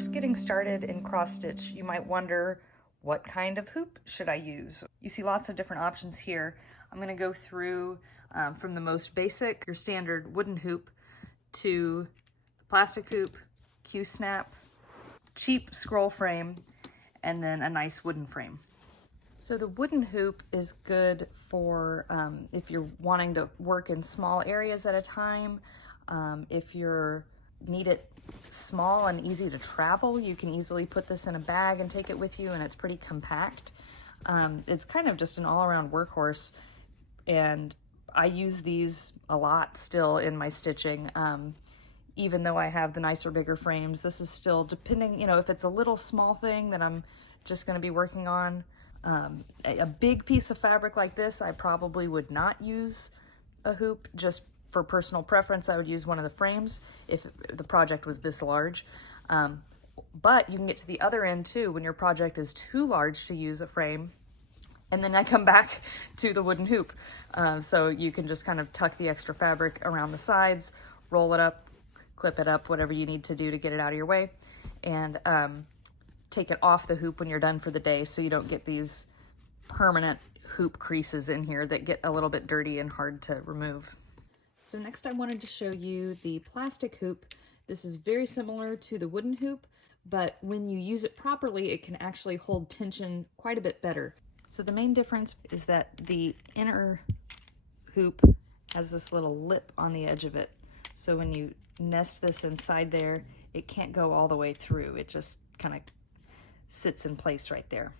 first getting started in cross stitch, you might wonder, what kind of hoop should I use? You see lots of different options here. I'm going to go through from the most basic, your standard wooden hoop, to the plastic hoop, Q-snap, cheap scroll frame, and then a nice wooden frame. So the wooden hoop is good for if you're wanting to work in small areas at a time. If you need it small and easy to travel, you can easily put this in a bag and take it with you, and it's pretty compact. It's kind of just an all-around workhorse, and I use these a lot still in my stitching. Even though I have the nicer, bigger frames, this is still, depending, you know, if it's a little small thing that I'm just going to be working on, a big piece of fabric like this, I probably would not use a hoop. Just for personal preference, I would use one of the frames if the project was this large. But you can get to the other end too when your project is too large to use a frame. And then I come back to the wooden hoop. So you can just kind of tuck the extra fabric around the sides, roll it up, clip it up, whatever you need to do to get it out of your way, and take it off the hoop when you're done for the day, so you don't get these permanent hoop creases in here that get a little bit dirty and hard to remove. So next I wanted to show you the plastic hoop. This is very similar to the wooden hoop, but when you use it properly, it can actually hold tension quite a bit better. So the main difference is that the inner hoop has this little lip on the edge of it. So when you nest this inside there, it can't go all the way through. It just kind of sits in place right there.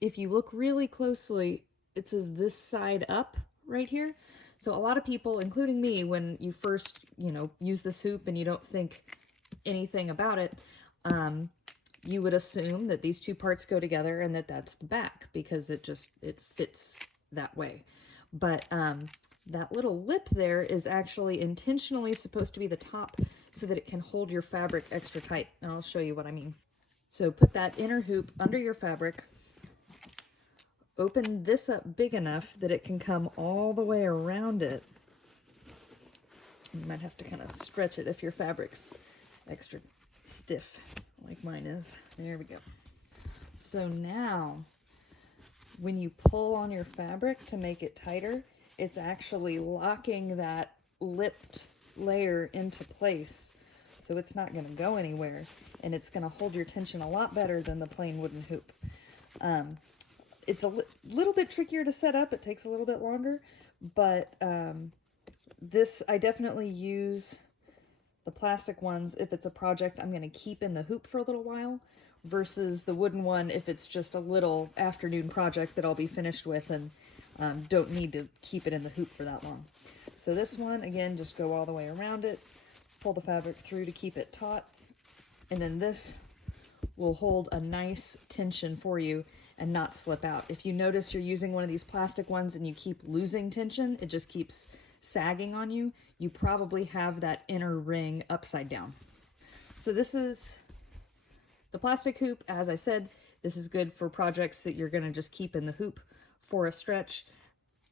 If you look really closely, it says this side up right here. So a lot of people, including me, when you first, use this hoop and you don't think anything about it, you would assume that these two parts go together and that that's the back, because it fits that way. But that little lip there is actually intentionally supposed to be the top so that it can hold your fabric extra tight. And I'll show you what I mean. So put that inner hoop under your fabric, open this up big enough that it can come all the way around it. You might have to kind of stretch it if your fabric's extra stiff, like mine is. There we go. So now, when you pull on your fabric to make it tighter, it's actually locking that lipped layer into place, so it's not going to go anywhere, and it's going to hold your tension a lot better than the plain wooden hoop. It's a little bit trickier to set up. It takes a little bit longer, but this, I definitely use the plastic ones if it's a project I'm going to keep in the hoop for a little while, versus the wooden one if it's just a little afternoon project that I'll be finished with and don't need to keep it in the hoop for that long. So this one, again, just go all the way around it, pull the fabric through to keep it taut, and then this will hold a nice tension for you and not slip out. If you notice you're using one of these plastic ones and you keep losing tension, it just keeps sagging on you, you probably have that inner ring upside down. So this is the plastic hoop. As I said, this is good for projects that you're going to just keep in the hoop for a stretch,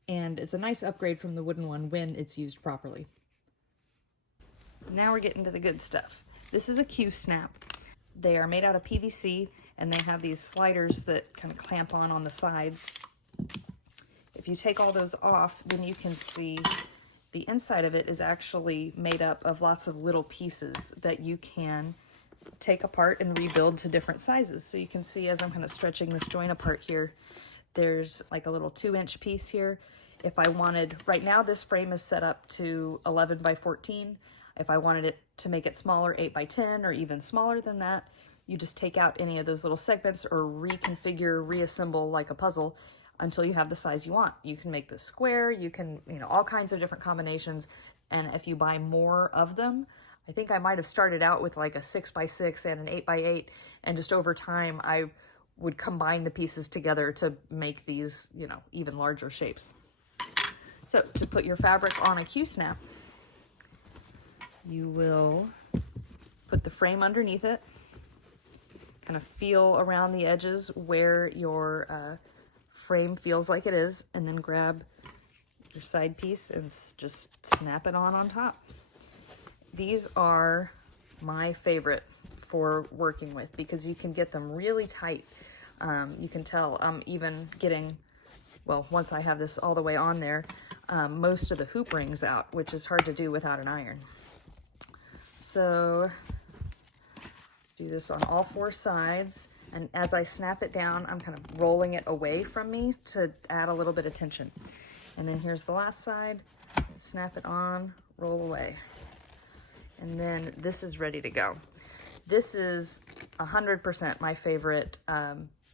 and it's a nice upgrade from the wooden one when it's used properly. Now we're getting to the good stuff. This is a Q-snap. They are made out of PVC, and they have these sliders that kind of clamp on the sides. If you take all those off, then you can see the inside of it is actually made up of lots of little pieces that you can take apart and rebuild to different sizes. So you can see, as I'm kind of stretching this joint apart here, there's like a little 2-inch piece here. If I wanted, right now this frame is set up to 11 by 14. If I wanted it to make it smaller, 8 by 10, or even smaller than that, you just take out any of those little segments or reconfigure, reassemble like a puzzle until you have the size you want. You can make this square, you can, all kinds of different combinations. And if you buy more of them, I think I might have started out with like a 6 by 6 and an 8 by 8, and just over time I would combine the pieces together to make these, even larger shapes. So to put your fabric on a Q-snap, you will put the frame underneath it, kind of feel around the edges where your frame feels like it is, and then grab your side piece and just snap it on top. These are my favorite for working with because you can get them really tight. You can tell I'm even getting, well, once I have this all the way on there, most of the hoop rings out, which is hard to do without an iron. So do this on all 4 sides, and as I snap it down, I'm kind of rolling it away from me to add a little bit of tension. And then here's the last side, snap it on, roll away. And then this is ready to go. This is 100% my favorite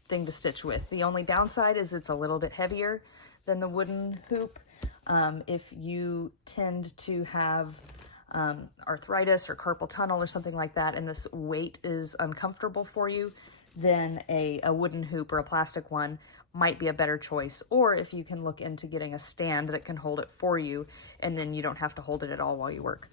thing to stitch with. The only downside is it's a little bit heavier than the wooden hoop. If you tend to have arthritis or carpal tunnel or something like that, and this weight is uncomfortable for you, then a wooden hoop or a plastic one might be a better choice. Or if you can look into getting a stand that can hold it for you, and then you don't have to hold it at all while you work.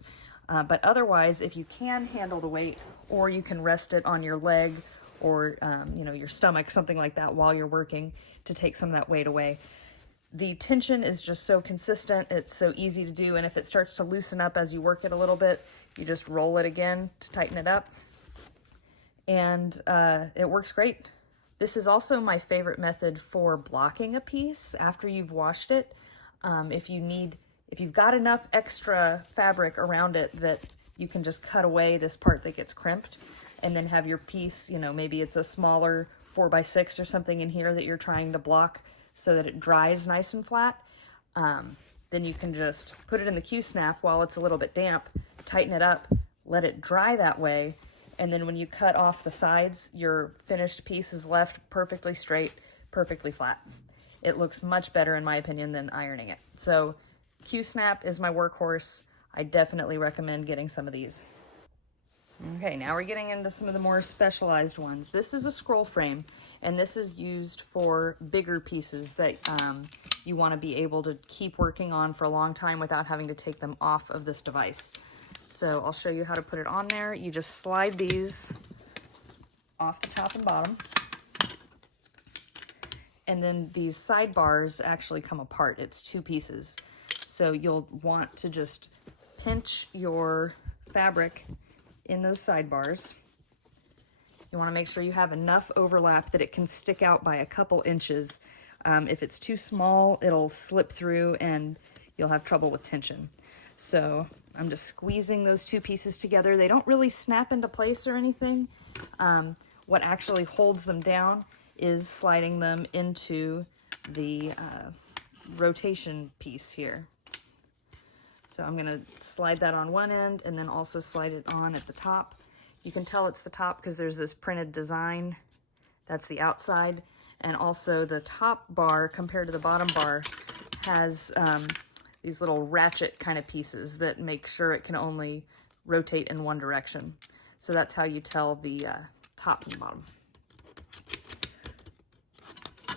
But otherwise, if you can handle the weight, or you can rest it on your leg or your stomach, something like that, while you're working to take some of that weight away. The tension is just so consistent, it's so easy to do, and if it starts to loosen up as you work it a little bit, you just roll it again to tighten it up, and it works great. This is also my favorite method for blocking a piece after you've washed it. If you've got enough extra fabric around it that you can just cut away this part that gets crimped, and then have your piece, maybe it's a smaller 4x6 or something in here that you're trying to block so that it dries nice and flat, then you can just put it in the Q-snap while it's a little bit damp, tighten it up, let it dry that way, and then when you cut off the sides, your finished piece is left perfectly straight, perfectly flat. It looks much better, in my opinion, than ironing it. So Q-snap is my workhorse. I definitely recommend getting some of these. Okay, now we're getting into some of the more specialized ones. This is a scroll frame, and this is used for bigger pieces that you want to be able to keep working on for a long time without having to take them off of this device. So I'll show you how to put it on there. You just slide these off the top and bottom, and then these sidebars actually come apart. It's 2 pieces. So you'll want to just pinch your fabric in those sidebars. You want to make sure you have enough overlap that it can stick out by a couple inches. If it's too small, it'll slip through and you'll have trouble with tension. So I'm just squeezing those 2 pieces together. They don't really snap into place or anything. What actually holds them down is sliding them into the rotation piece here. So I'm going to slide that on one end and then also slide it on at the top. You can tell it's the top because there's this printed design. That's the outside. And also the top bar compared to the bottom bar has these little ratchet kind of pieces that make sure it can only rotate in one direction. So that's how you tell the top and bottom.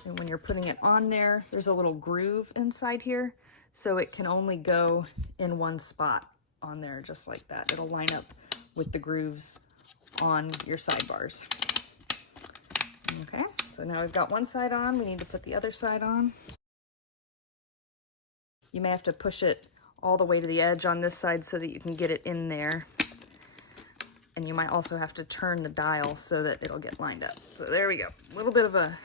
And when you're putting it on there, there's a little groove inside here. So it can only go in one spot on there, just like that. It'll line up with the grooves on your sidebars. Okay, so now we've got one side on, we need to put the other side on. You may have to push it all the way to the edge on this side so that you can get it in there. And you might also have to turn the dial so that it'll get lined up. So there we go, a little bit of a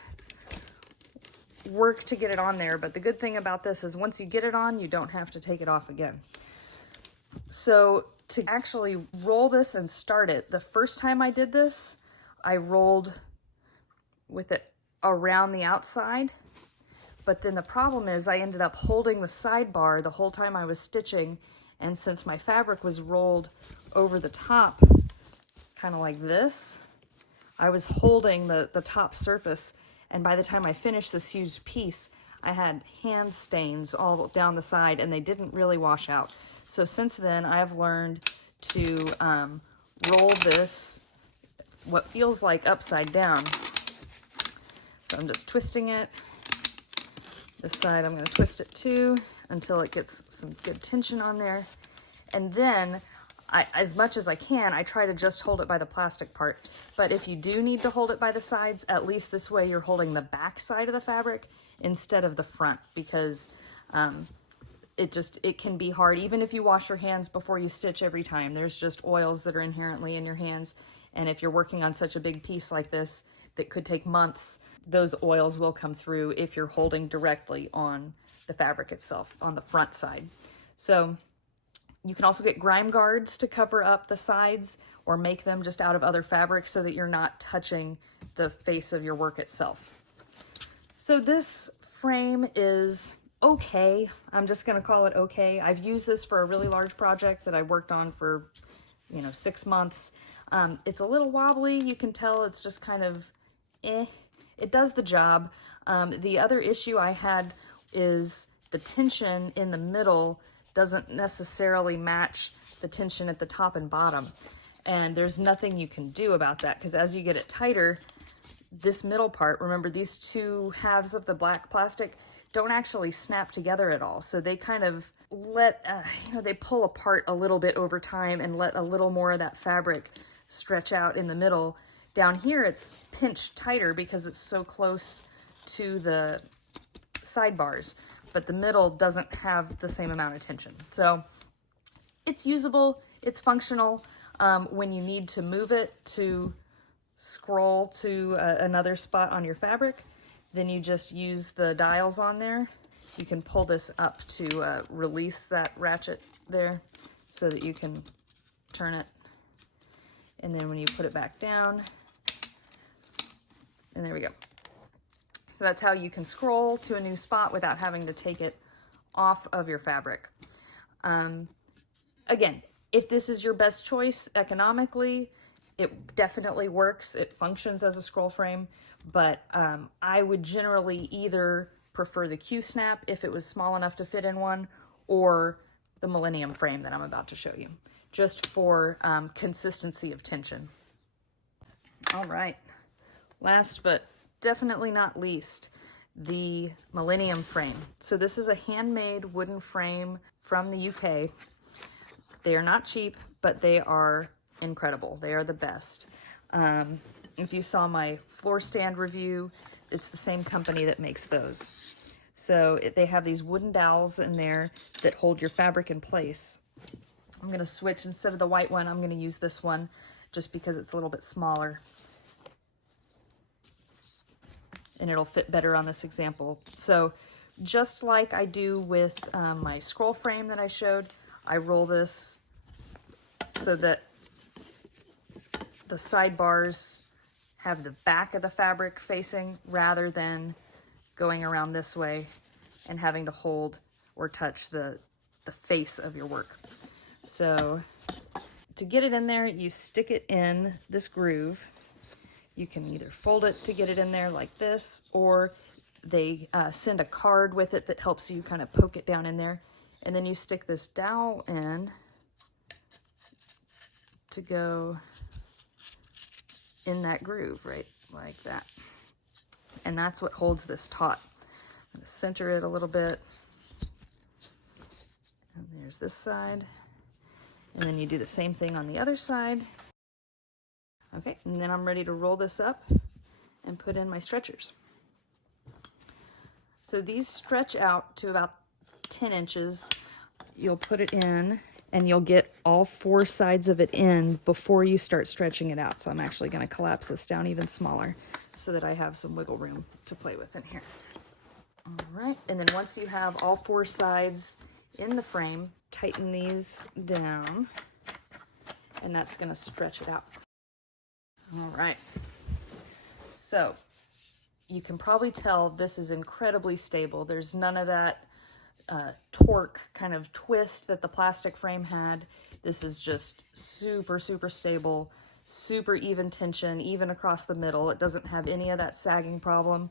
work to get it on there, but the good thing about this is once you get it on, you don't have to take it off again. So to actually roll this and start it, the first time I did this, I rolled with it around the outside, but then the problem is I ended up holding the sidebar the whole time I was stitching, and since my fabric was rolled over the top, kind of like this, I was holding the top surface. And by the time I finished this huge piece, I had hand stains all down the side and they didn't really wash out. So since then, I've learned to roll this, what feels like upside down. So I'm just twisting it. This side I'm going to twist it too until it gets some good tension on there. And then as much as I can, I try to just hold it by the plastic part. But if you do need to hold it by the sides, at least this way you're holding the back side of the fabric instead of the front, because it can be hard. Even if you wash your hands before you stitch every time, there's just oils that are inherently in your hands, And if you're working on such a big piece like this that could take months, those oils will come through if you're holding directly on the fabric itself, on the front side. So you can also get grime guards to cover up the sides, or make them just out of other fabrics so that you're not touching the face of your work itself. So this frame is okay. I'm just gonna call it okay. I've used this for a really large project that I worked on for, 6 months. It's a little wobbly. You can tell it's just kind of It does the job. The other issue I had is the tension in the middle doesn't necessarily match the tension at the top and bottom. And there's nothing you can do about that, because as you get it tighter, this middle part, remember these two halves of the black plastic don't actually snap together at all. So they kind of let, they pull apart a little bit over time and let a little more of that fabric stretch out in the middle. Down here, it's pinched tighter because it's so close to the sidebars, but the middle doesn't have the same amount of tension. So it's usable, it's functional. When you need to move it to scroll to another spot on your fabric, then you just use the dials on there. You can pull this up to release that ratchet there so that you can turn it. And then when you put it back down, and there we go. So that's how you can scroll to a new spot without having to take it off of your fabric. Again, if this is your best choice economically, it definitely works. It functions as a scroll frame, but I would generally either prefer the Q-snap if it was small enough to fit in one, or the Millennium frame that I'm about to show you, just for consistency of tension. All right, last but definitely not least, the Millennium frame. So this is a handmade wooden frame from the UK. They are not cheap, but they are incredible. They are the best. If you saw my floor stand review, it's the same company that makes those. So they have these wooden dowels in there that hold your fabric in place. I'm gonna switch, instead of the white one, I'm gonna use this one just because it's a little bit smaller. And it'll fit better on this example. So just like I do with my scroll frame that I showed, I roll this so that the sidebars have the back of the fabric facing, rather than going around this way and having to hold or touch the face of your work. So to get it in there, you stick it in this groove. You can either fold it to get it in there like this, or they send a card with it that helps you kind of poke it down in there. And then you stick this dowel in to go in that groove, right like that. And that's what holds this taut. I'm gonna center it a little bit. And there's this side. And then you do the same thing on the other side. Okay, and then I'm ready to roll this up and put in my stretchers. So these stretch out to about 10 inches. You'll put it in and you'll get all 4 sides of it in before you start stretching it out. So I'm actually gonna collapse this down even smaller so that I have some wiggle room to play with in here. All right, and then once you have all 4 sides in the frame, tighten these down, and that's gonna stretch it out. All right, so you can probably tell this is incredibly stable. There's none of that torque kind of twist that the plastic frame had. This is just super, super stable, super even tension, even across the middle. It doesn't have any of that sagging problem.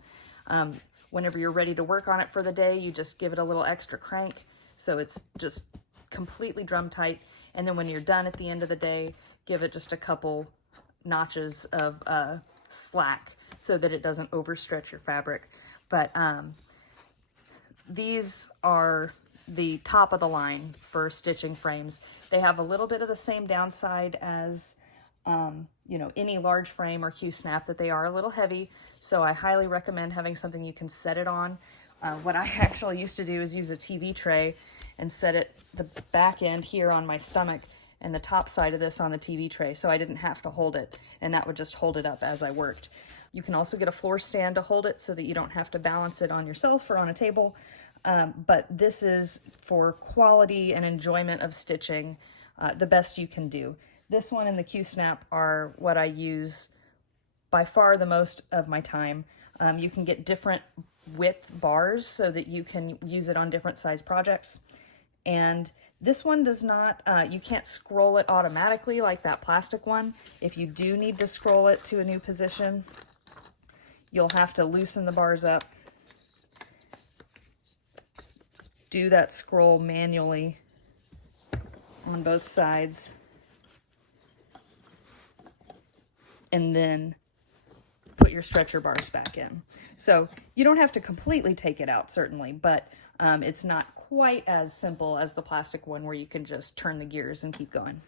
Whenever you're ready to work on it for the day, you just give it a little extra crank, so it's just completely drum tight. And then when you're done at the end of the day, give it just a couple notches of slack so that it doesn't overstretch your fabric. But these are the top of the line for stitching frames. They have a little bit of the same downside as any large frame or Q-snap, that they are a little heavy. So I highly recommend having something you can set it on. What I actually used to do is use a TV tray and set it the back end here on my stomach and the top side of this on the TV tray, so I didn't have to hold it, and that would just hold it up as I worked. You can also get a floor stand to hold it so that you don't have to balance it on yourself or on a table, but this is for quality and enjoyment of stitching, the best you can do. This one and the Q-snap are what I use by far the most of my time. You can get different width bars so that you can use it on different size projects. And this one does not, you can't scroll it automatically like that plastic one. If you do need to scroll it to a new position, you'll have to loosen the bars up, do that scroll manually on both sides, and then put your stretcher bars back in. So you don't have to completely take it out, certainly, but it's not quite as simple as the plastic one where you can just turn the gears and keep going.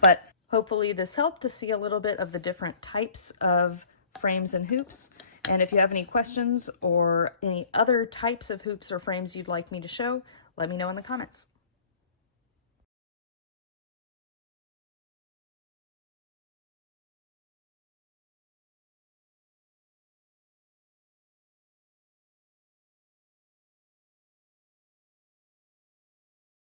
But hopefully this helped to see a little bit of the different types of frames and hoops. And if you have any questions or any other types of hoops or frames you'd like me to show, let me know in the comments.